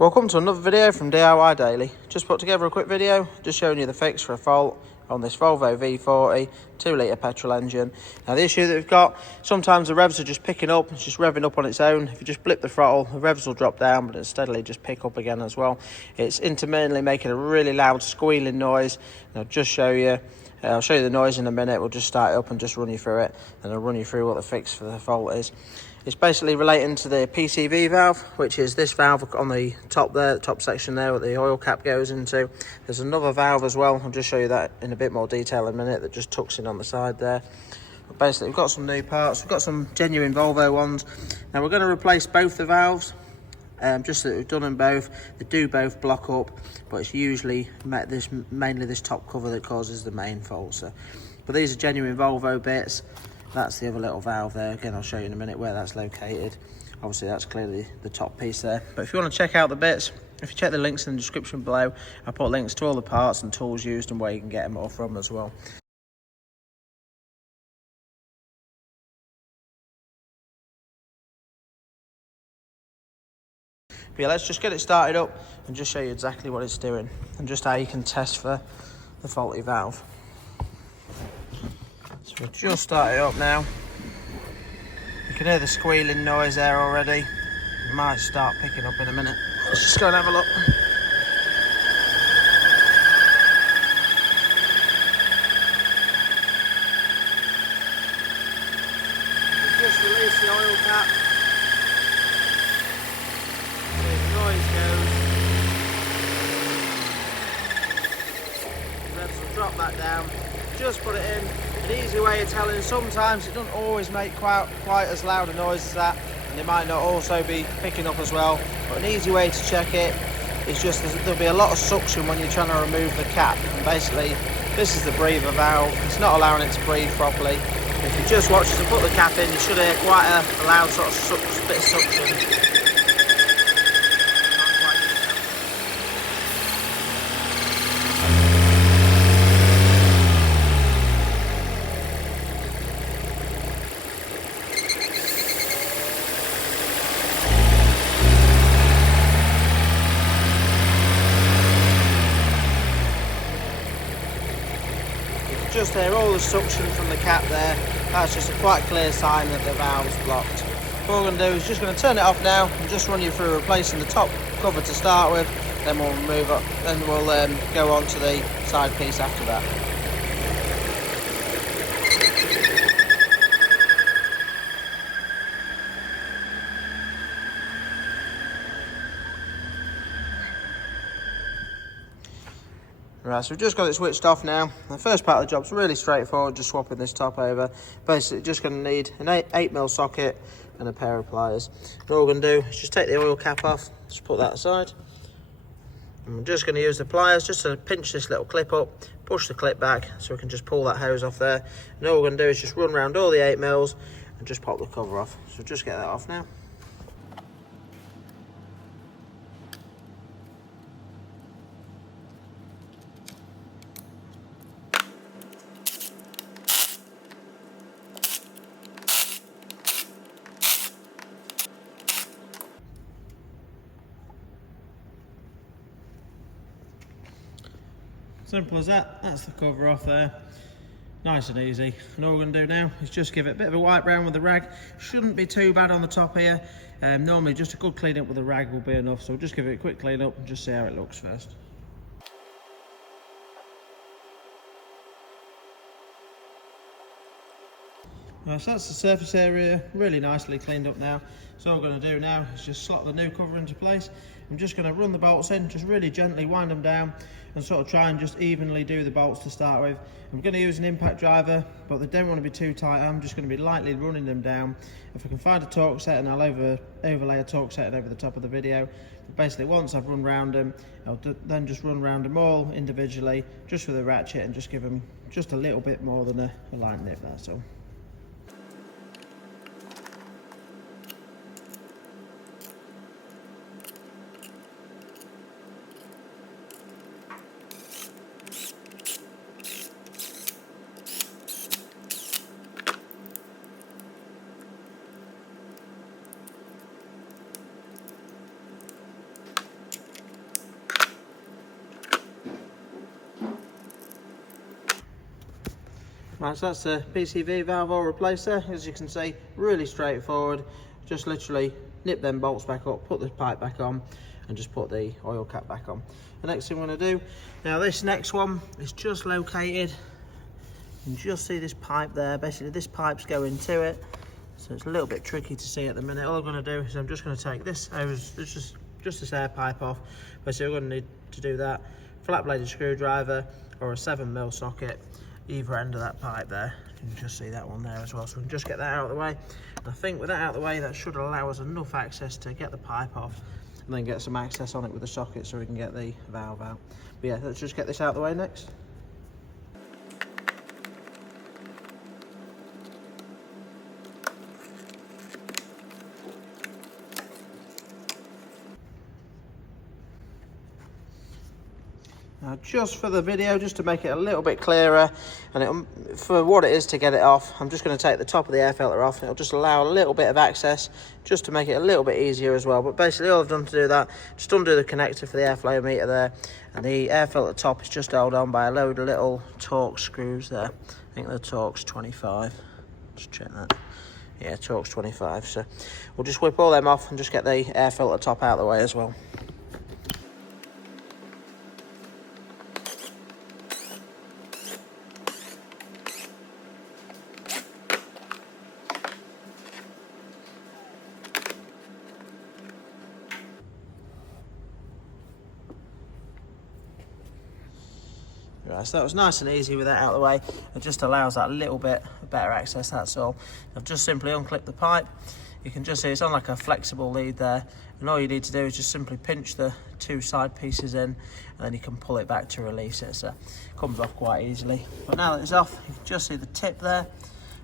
Welcome to another video from DIY Daily. Just put together a quick video, just showing you the fix for a fault on this Volvo V40 2-litre petrol engine. Now the issue that we've got, sometimes the revs are just picking up, it's just revving up on its own. If you just blip the throttle, the revs will drop down, but it'll steadily just pick up again as well. It's intermittently making a really loud squealing noise. And I'll just show you. I'll show you the noise in a minute. We'll just start it up and just run you through it, and I'll run you through what the fix for the fault is. It's basically relating to the PCV valve, which is this valve on the top there, the top section there, where the oil cap goes into. There's another valve as well. I'll just show you that in a bit more detail in a minute, that just tucks in on the side there. But basically, we've got some new parts. We've got some genuine Volvo ones. Now we're going to replace both the valves. Just that we've done them both. They do both block up, but it's usually mainly this top cover that causes the main fault. So, but these are genuine Volvo bits. That's the other little valve there. Again, I'll show you in a minute where that's located. Obviously, that's clearly the top piece there. But if you want to check out the bits, if you check the links in the description below, I put links to all the parts and tools used and where you can get them all from as well. But yeah, let's just get it started up and just show you exactly what it's doing and just how you can test for the faulty valve. So we'll just start it up now. You can hear the squealing noise there already. It might start picking up in a minute. Let's just go and have a look. We've just released the oil cap. The noise goes. The revs will drop back down. Just put it in. An easy way of telling, sometimes it doesn't always make quite as loud a noise as that, and it might not also be picking up as well, but an easy way to check it is just there'll be a lot of suction when you're trying to remove the cap, and basically this is the breather valve. It's not allowing it to breathe properly. If you just watch to put the cap in, you should hear quite a loud sort of bit of suction. Just hear all the suction from the cap there. That's just a quite clear sign that the valve's blocked. What we're going to do is just going to turn it off now and just run you through replacing the top cover to start with. Then we'll move up. Then we'll go on to the side piece after that. Right, so we've just got it switched off now. The first part of the job's really straightforward, just swapping this top over. Basically, just going to need an 8mm socket and a pair of pliers. What we're going to do is just take the oil cap off, just put that aside. And we're just going to use the pliers just to pinch this little clip up, push the clip back so we can just pull that hose off there. And all we're going to do is just run around all the 8mm and just pop the cover off. So just get that off now. Simple as that. That's the cover off there. Nice and easy. And all we're going to do now is just give it a bit of a wipe round with the rag. Shouldn't be too bad on the top here. Normally just a good clean up with the rag will be enough. So we'll just give it a quick clean up and just see how it looks first. So that's the surface area, really nicely cleaned up now. So all we're going to do now is just slot the new cover into place. I'm just going to run the bolts in, just really gently wind them down and sort of try and just evenly do the bolts to start with. I'm going to use an impact driver, but they don't want to be too tight. I'm just going to be lightly running them down. If I can find a torque setting, I'll overlay a torque setting over the top of the video. But basically, once I've run round them, I'll then just run round them all individually, just with a ratchet, and just give them just a little bit more than a light nip, that's all. Right, so that's the PCV valve oil replacer. As you can see, really straightforward. Just literally nip them bolts back up, put the pipe back on, and just put the oil cap back on. The next thing we're going to do, now this next one is just located. You can just see this pipe there. Basically this pipe's going to it, so it's a little bit tricky to see at the minute. All I'm going to do is I'm just going to take this hose, just this air pipe off. Basically we're going to need to do that, flat bladed screwdriver or a 7mm socket either end of that pipe there. You can just see that one there as well, so we can just get that out of the way. And I think with that out of the way, that should allow us enough access to get the pipe off and then get some access on it with the socket so we can get the valve out. But yeah, let's just get this out of the way next. Now, just for the video, just to make it a little bit clearer, and for what it is to get it off, I'm just going to take the top of the air filter off. It'll just allow a little bit of access, just to make it a little bit easier as well. But basically, all I've done to do that, just undo the connector for the airflow meter there, and the air filter top is just held on by a load of little Torx screws there. I think the Torx 25. Just check that. Yeah, Torx 25. So we'll just whip all them off and just get the air filter top out of the way as well. Right, so that was nice and easy with that out of the way. It just allows that little bit better access, that's all. I've just simply unclipped the pipe. You can just see it's on like a flexible lead there, and all you need to do is just simply pinch the two side pieces in, and then you can pull it back to release it. So it comes off quite easily. But now that it's off, you can just see the tip there,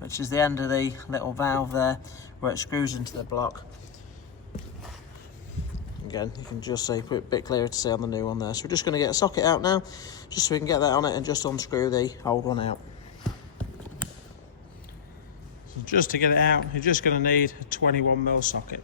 which is the end of the little valve there, where it screws into the block. Again, you can just see, a bit clearer to see on the new one there. So we're just going to get a socket out now, just so we can get that on it and just unscrew the old one out. So just to get it out, you're just going to need a 21mm socket.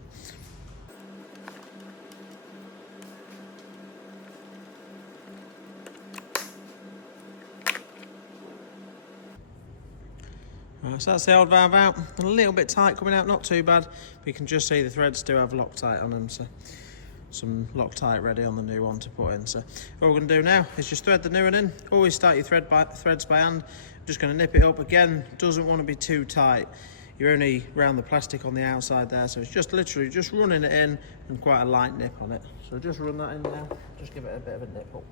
Right, so that's the old valve out. A little bit tight coming out, not too bad, but you can just see the threads do have Loctite on them, so some Loctite ready on the new one to put in. So what we're going to do now is just thread the new one in. Always start your threads by hand. I'm just going to nip it up again. Doesn't want to be too tight. You're only around the plastic on the outside there, so it's just literally just running it in and quite a light nip on it. So just run that in now. Just give it a bit of a nip up.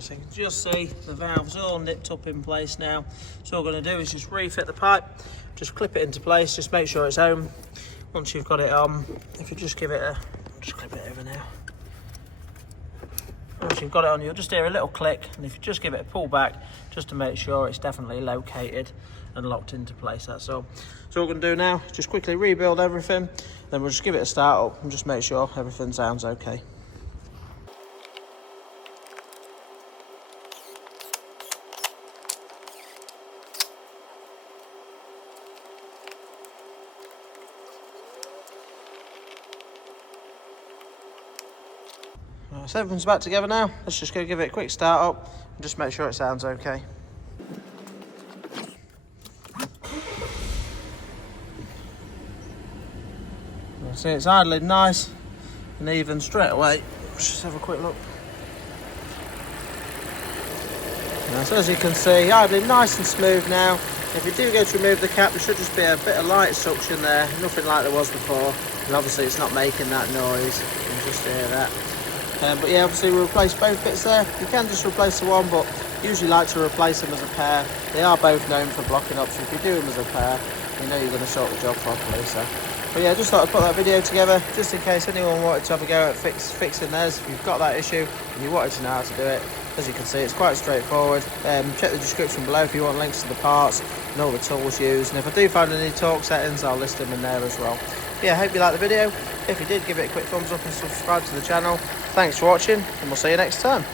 So you can just see the valve's all nipped up in place now. So all we're going to do is just refit the pipe, just clip it into place, just make sure it's home. Once you've got it on, if you just give it a, just clip it over now. Once you've got it on, you'll just hear a little click, and if you just give it a pull back, just to make sure it's definitely located and locked into place, that's all. So all we're going to do now is just quickly rebuild everything, then we'll just give it a start up and just make sure everything sounds okay. So everything's back together now. Let's just go give it a quick start up and just make sure it sounds okay. See, it's idling nice and even straight away. Let's just have a quick look. Now, so as you can see, idling nice and smooth now. If you do go to remove the cap, there should just be a bit of light suction there, nothing like there was before. And obviously it's not making that noise. You can just hear that. But yeah, obviously we replace both bits there. You can just replace the one, but usually like to replace them as a pair. They are both known for blocking up, so if you do them as a pair, you know you're going to sort the job properly. So, but yeah, just thought I'd put that video together just in case anyone wanted to have a go at fixing theirs. If you've got that issue and you wanted to know how to do it, as you can see, it's quite straightforward. Check the description below if you want links to the parts and all the tools used. And if I do find any torque settings, I'll list them in there as well. But yeah, I hope you liked the video. If you did, give it a quick thumbs up and subscribe to the channel. Thanks for watching, and we'll see you next time.